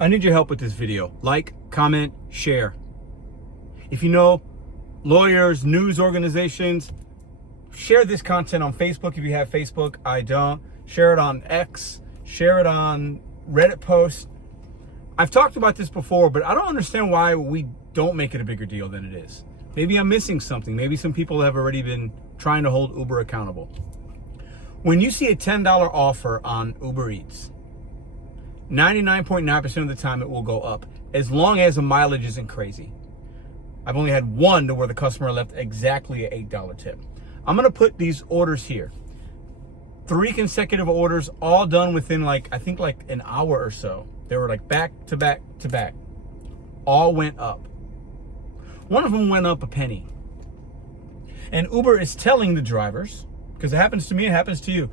I need your help with this video. Like, comment, share. If you know lawyers, news organizations, share this content on Facebook if you have Facebook. I don't. Share it on X. Share it on Reddit posts. I've talked about this before, but I don't understand why we don't make it a bigger deal than it is. Maybe I'm missing something. Maybe some people have already been trying to hold Uber accountable. When you see a $10 offer on Uber Eats, 99.9% of the time it will go up, as long as the mileage isn't crazy. I've only had one to where the customer left exactly an $8 tip. I'm gonna put these orders here. 3 consecutive orders, all done within I think an hour or so. They were back to back to back. All went up. One of them went up a penny. And Uber is telling the drivers, because it happens to me, it happens to you.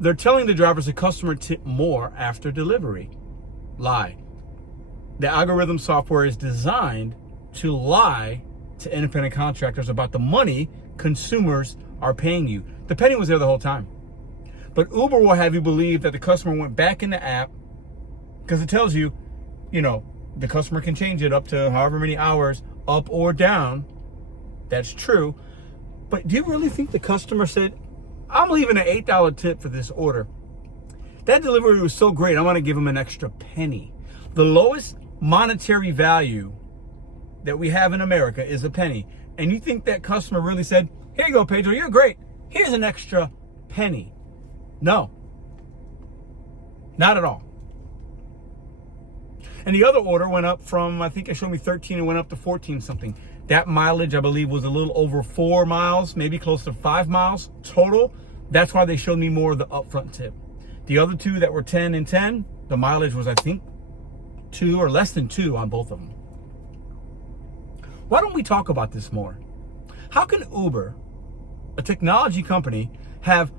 They're telling the drivers the customer tip more after delivery. Lie. The algorithm software is designed to lie to independent contractors about the money consumers are paying you. The penny was there the whole time. But Uber will have you believe that the customer went back in the app because it tells you, the customer can change it up to however many hours, up or down. That's true. But do you really think the customer said, I'm leaving an $8 tip for this order? That delivery was so great, I'm going to give them an extra penny. The lowest monetary value that we have in America is a penny. And you think that customer really said, here you go, Pedro, you're great. Here's an extra penny. No, not at all. And the other order went up from, I think it showed me 13 and went up to 14 something. That mileage, I believe, was a little over 4 miles, maybe close to 5 miles total. That's why they showed me more of the upfront tip. The other two that were 10 and 10, the mileage was, I think, 2 or less than 2 on both of them. Why don't we talk about this more? How can Uber, a technology company, have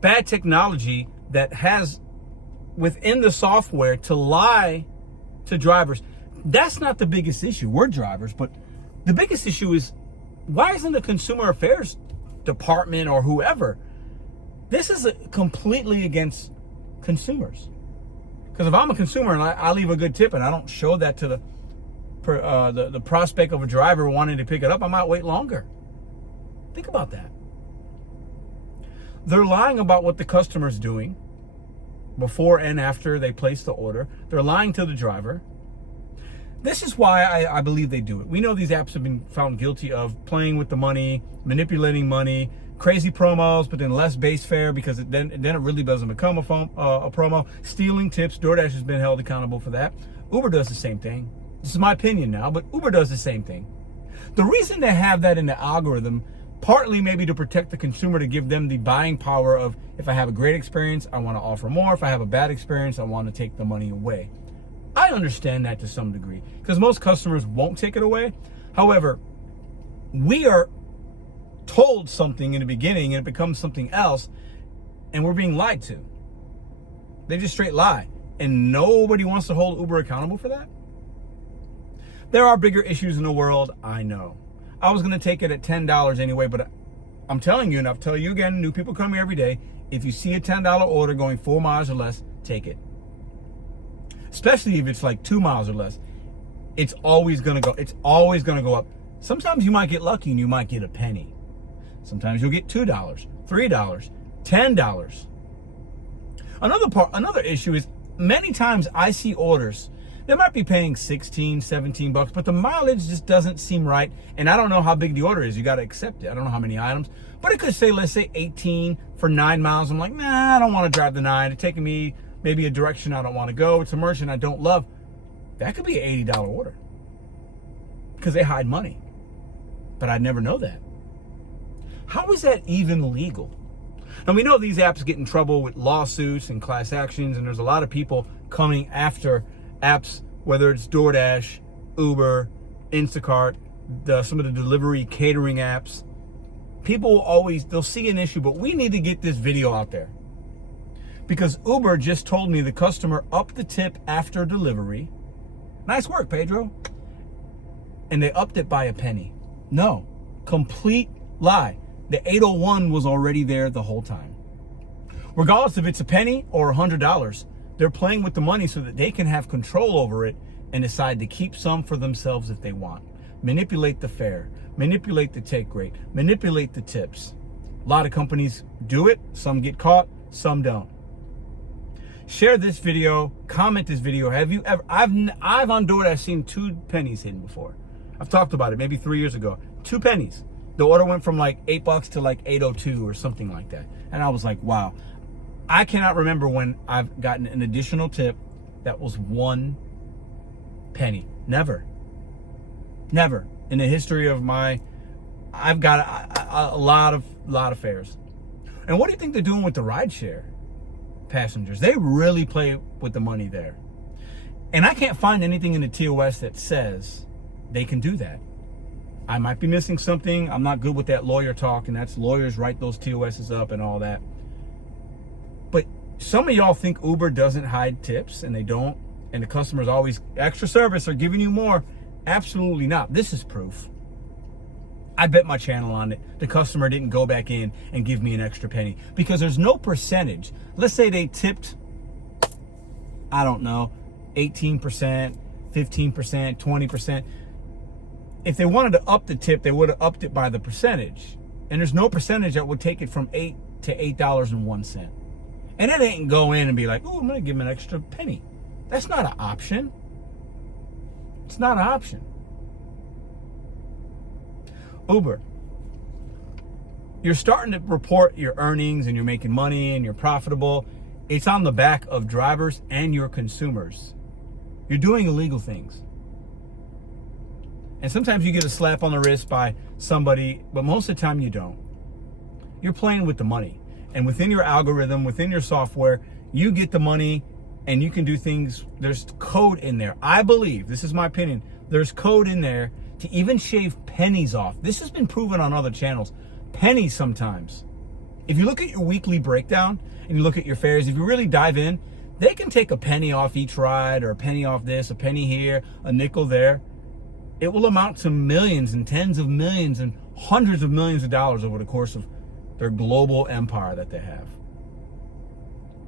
bad technology that has within the software to lie to drivers? That's not the biggest issue. We're drivers, but the biggest issue is, why isn't the consumer affairs department or whoever? This is completely against consumers. Because if I'm a consumer and I leave a good tip and I don't show that to the prospect of a driver wanting to pick it up, I might wait longer. Think about that. They're lying about what the customer's doing before and after they place the order. They're lying to the driver. This is why I believe they do it. We know these apps have been found guilty of playing with the money, manipulating money, crazy promos, but then less base fare because then it really doesn't become a promo. Stealing tips. DoorDash has been held accountable for that. Uber does the same thing. This is my opinion now, but Uber does the same thing. The reason they have that in the algorithm, partly maybe to protect the consumer, to give them the buying power of, if I have a great experience, I want to offer more. If I have a bad experience, I want to take the money away. I understand that to some degree because most customers won't take it away. However, we are told something in the beginning and it becomes something else, and we're being lied to. They just straight lie, and nobody wants to hold Uber accountable for that. There are bigger issues in the world, I know. I was going to take it at $10 anyway, but I'm telling you, and I'll tell you again, new people come here every day. If you see a $10 order going 4 miles or less, take it. Especially if it's 2 miles or less. It's always going to go up. Sometimes you might get lucky and you might get a penny. Sometimes you'll get $2, $3, $10. Another issue is, many times I see orders, they might be paying 16, 17 bucks, but the mileage just doesn't seem right. And I don't know how big the order is. You got to accept it. I don't know how many items, but it could say, let's say 18 for 9 miles. I'm like, nah, I don't want to drive the 9. It's taking me maybe a direction I don't want to go. It's a merchant I don't love. That could be an $80 order because they hide money, but I'd never know that. How is that even legal? And we know these apps get in trouble with lawsuits and class actions, and there's a lot of people coming after apps, whether it's DoorDash, Uber, Instacart, some of the delivery catering apps. People they'll see an issue, but we need to get this video out there. Because Uber just told me the customer upped the tip after delivery. Nice work, Pedro. And they upped it by a penny. No, complete lie. The 801 was already there the whole time. Regardless if it's a penny or $100, They're playing with the money so that they can have control over it and decide to keep some for themselves if they want. Manipulate the fare, manipulate the take rate, manipulate the tips. A lot of companies do it. Some get caught, some don't. Share this video, comment this video. Have you ever, I've on DoorDash seen 2 pennies hidden before. I've talked about it maybe 3 years ago. 2 pennies. The order went from like $8 to like $8.02 or something like that. And I was like, wow. I cannot remember when I've gotten an additional tip that was 1 penny. Never. Never. In the history of I've got a lot of fares. And what do you think they're doing with the rideshare passengers? They really play with the money there. And I can't find anything in the TOS that says they can do that. I might be missing something. I'm not good with that lawyer talk, and that's lawyers write those TOSs up and all that. But some of y'all think Uber doesn't hide tips, and they don't, and the customer's always extra service or giving you more. Absolutely not. This is proof. I bet my channel on it. The customer didn't go back in and give me an extra penny because there's no percentage. Let's say they tipped, I don't know, 18%, 15%, 20%. If they wanted to up the tip, they would have upped it by the percentage. And there's no percentage that would take it from $8 to $8.01. And it ain't go in and be like, oh, I'm going to give them an extra penny. That's not an option. It's not an option. Uber, you're starting to report your earnings and you're making money and you're profitable. It's on the back of drivers and your consumers. You're doing illegal things. And sometimes you get a slap on the wrist by somebody, but most of the time you don't. You're playing with the money. And within your algorithm, within your software, you get the money and you can do things. There's code in there. I believe, this is my opinion, there's code in there to even shave pennies off. This has been proven on other channels. Pennies sometimes. If you look at your weekly breakdown and you look at your fares, if you really dive in, they can take a penny off each ride, or a penny off this, a penny here, a nickel there. It will amount to millions and tens of millions and hundreds of millions of dollars over the course of their global empire that they have.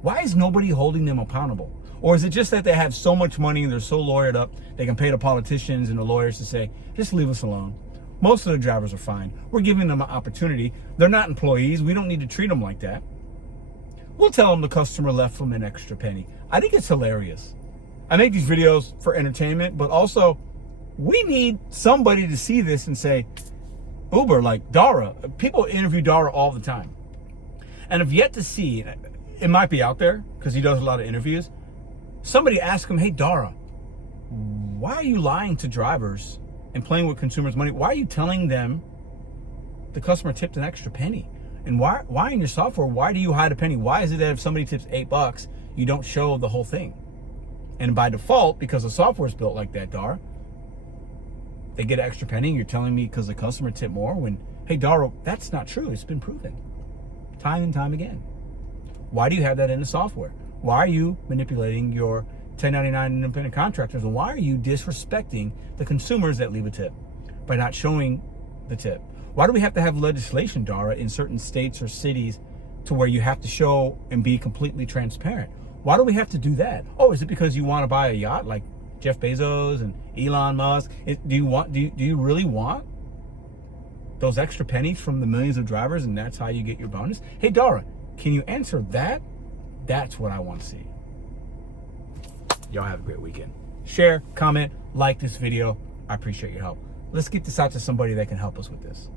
Why is nobody holding them accountable? Or is it just that they have so much money and they're so lawyered up, they can pay the politicians and the lawyers to say, just leave us alone. Most of the drivers are fine. We're giving them an opportunity. They're not employees. We don't need to treat them like that. We'll tell them the customer left them an extra penny. I think it's hilarious. I make these videos for entertainment, but also we need somebody to see this and say, Uber, like Dara. People interview Dara all the time. And I've yet to see, it might be out there because he does a lot of interviews, somebody ask him, hey, Dara, why are you lying to drivers and playing with consumers' money? Why are you telling them the customer tipped an extra penny? And why in your software, why do you hide a penny? Why is it that if somebody tips $8, you don't show the whole thing? And by default, because the software is built like that, Dara, they get an extra penny and you're telling me because the customer tipped more when, hey, Dara, that's not true. It's been proven time and time again. Why do you have that in the software? Why are you manipulating your 1099 independent contractors? And why are you disrespecting the consumers that leave a tip by not showing the tip? Why do we have to have legislation, Dara, in certain states or cities to where you have to show and be completely transparent? Why do we have to do that? Oh, is it because you want to buy a yacht like Jeff Bezos and Elon Musk? Do you really want those extra pennies from the millions of drivers and that's how you get your bonus? Hey, Dara, can you answer that? That's what I want to see. Y'all have a great weekend. Share, comment, like this video. I appreciate your help. Let's get this out to somebody that can help us with this.